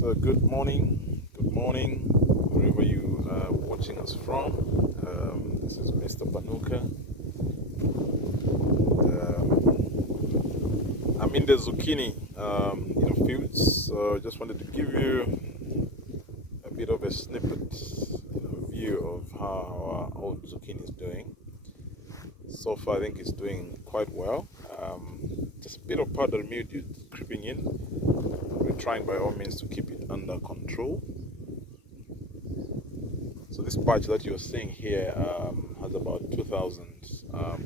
So good morning, wherever you are watching us from. This is Mr. Panuka. I'm in the zucchini, fields. So just wanted to give you a bit of a snippet, view of how our old zucchini is doing. So far, I think it's doing quite well. Just a bit of powdery mildew creeping in. We're trying by all means to keep it under control. So this batch that you're seeing here has about 2,000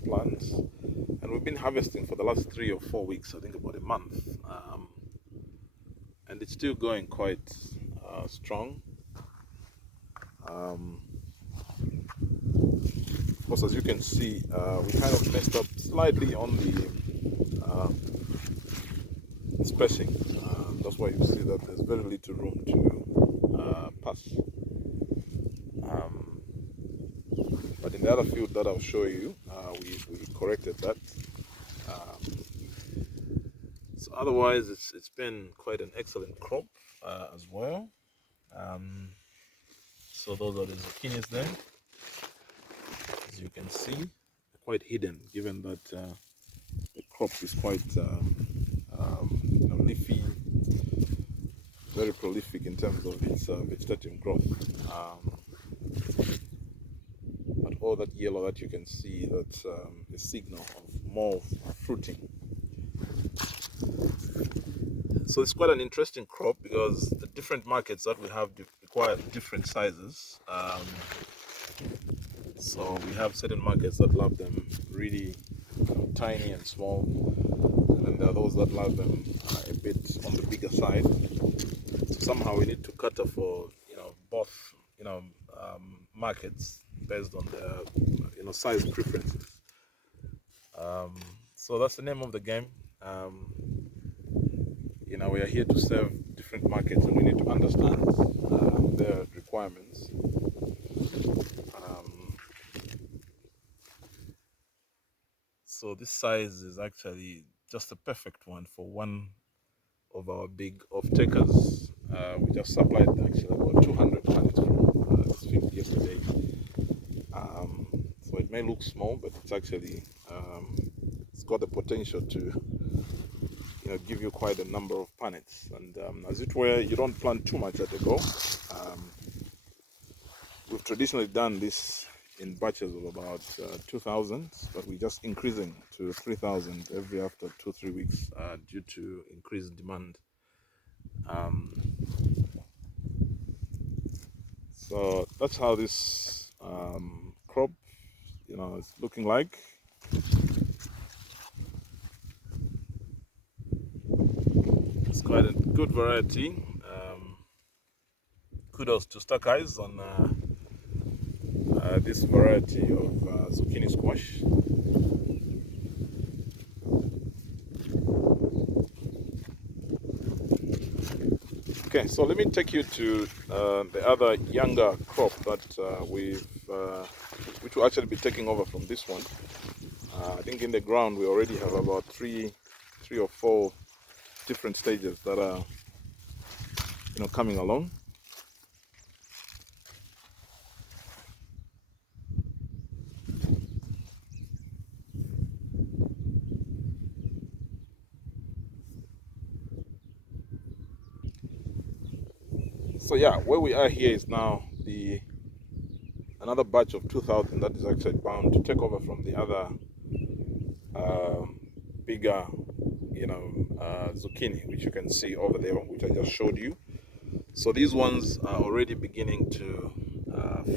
plants, and we've been harvesting for the last 3 or 4 weeks, I think about a month, and it's still going quite strong. Of course, as you can see, we kind of messed up slightly on the spacing. That's why you see that there's very little room to pass. But in the other field that I'll show you, we corrected that. So otherwise, it's been quite an excellent crop as well. So those are the zucchinis there. As you can see, they're quite hidden, given that the crop is quite leafy, very prolific in terms of its vegetative growth. But all that yellow that you can see, that's a signal of more fruiting. So it's quite an interesting crop because the different markets that we have require different sizes. So we have certain markets that love them really tiny and small, and then there are those that love them a bit on the bigger side. So somehow we need to cater for both markets based on their size preferences. So that's the name of the game. We are here to serve different markets, and we need to understand their requirements. So this size is actually just a perfect one for one of our big off-takers. We just supplied actually about 200 plants from this field yesterday. So it may look small, but it's actually it's got the potential to give you quite a number of punnets. And as it were, you don't plant too much at a go. We've traditionally done this in batches of about 2,000, but we're just increasing to 3,000 every after 2-3 weeks due to increased demand. So that's how this crop is looking like. It's quite a good variety. Kudos to Stack Eyes on this variety of zucchini squash. Okay, so let me take you to the other younger crop that which will actually be taking over from this one. I think in the ground we already have about three or four different stages that are coming along. So yeah, where we are here is now another batch of 2,000 that is actually bound to take over from the other bigger zucchini, which you can see over there, which I just showed you. So these ones are already beginning to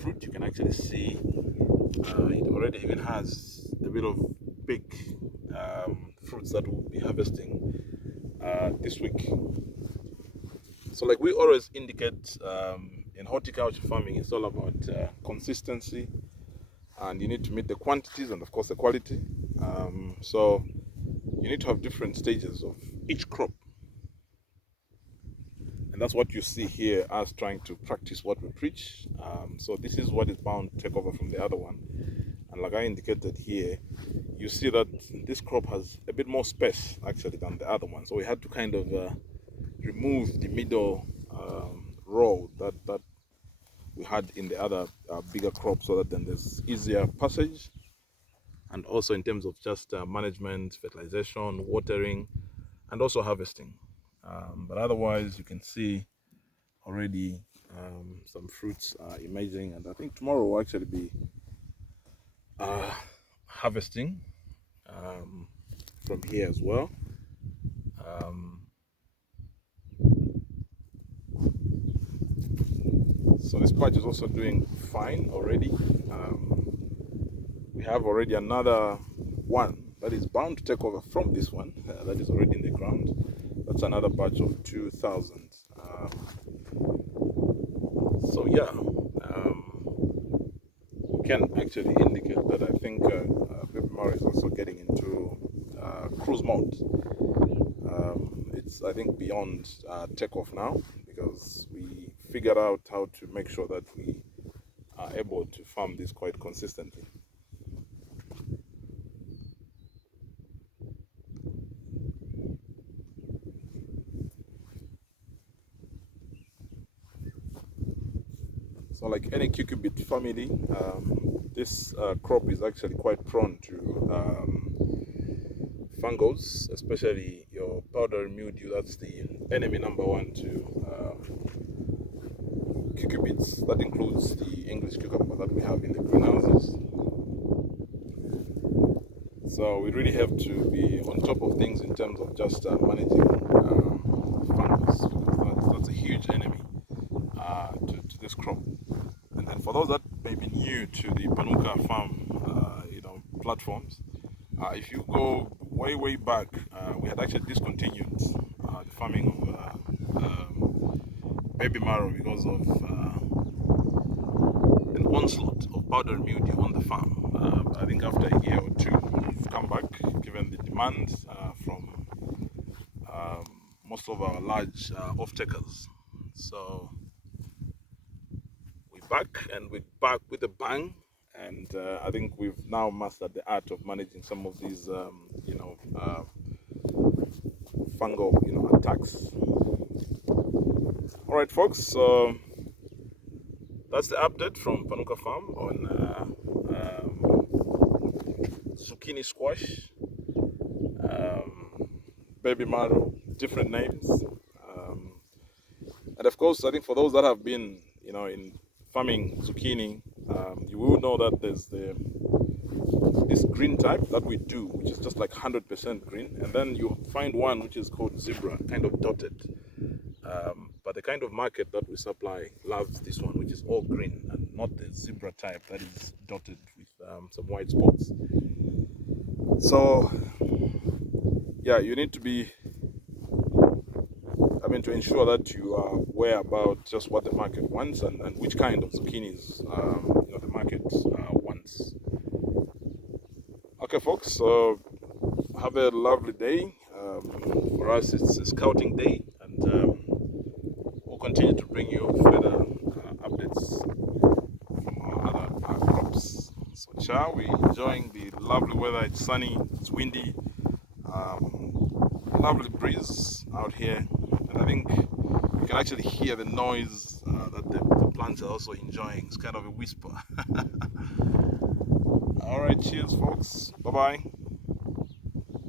fruit. You can actually see it already even has a bit of big fruits that we'll be harvesting this week. So like we always indicate, in horticulture farming, it's all about consistency, and you need to meet the quantities and of course the quality. So you need to have different stages of each crop, and that's what you see here, us trying to practice what we preach. So this is what is bound to take over from the other one, and like I indicated here, you see that this crop has a bit more space actually than the other one, so we had to kind of remove the middle row that we had in the other bigger crop, so that then there's easier passage, and also in terms of just management, fertilization, watering, and also harvesting. But otherwise, you can see already some fruits are emerging, and I think tomorrow will actually be harvesting from here as well. Um, so this patch is also doing fine already. We have already another one that is bound to take over from this one that is already in the ground. That's another batch of 2,000. So yeah, we can actually indicate that I think Baby Mara is also getting into cruise mode. It's, I think, beyond takeoff now, because we figured out how to make sure that we are able to farm this quite consistently. So like any cucurbit family, this crop is actually quite prone to fungos, especially your powdery mildew. That's the enemy number one to cucurbits. That includes the English cucumber that we have in the greenhouses. So we really have to be on top of things in terms of just managing fungus, because that's a huge enemy to this crop. And then for those that may be new to the Panuka farm, platforms, if you go way back, we had actually discontinued the farming of baby marrow because of an onslaught of powdery mildew on the farm. I think after a year or two, we've come back, given the demand from most of our large off-takers. So we're back, and we're back with a bang. And I think we've now mastered the art of managing some of these, fungal, attacks. All right, folks. So that's the update from Panuka Farm on zucchini squash, baby marrow, different names. And of course, I think for those that have been, in farming zucchini, you will know that there's this green type that we do, which is just like 100% green, and then you find one which is called zebra, kind of dotted. But the kind of market that we supply loves this one, which is all green, and not the zebra type that is dotted with some white spots. So yeah, you need to be, to ensure that you are aware about just what the market wants, and which kind of zucchinis the market wants. Okay, folks, so have a lovely day. For us, it's a scouting day, and we'll continue to bring you further updates from our other crops. So, ciao. We're enjoying the lovely weather. It's sunny, it's windy, lovely breeze out here, and I think you can actually hear the noise that the plants are also enjoying. It's kind of a whisper. All right, cheers, folks. Bye bye.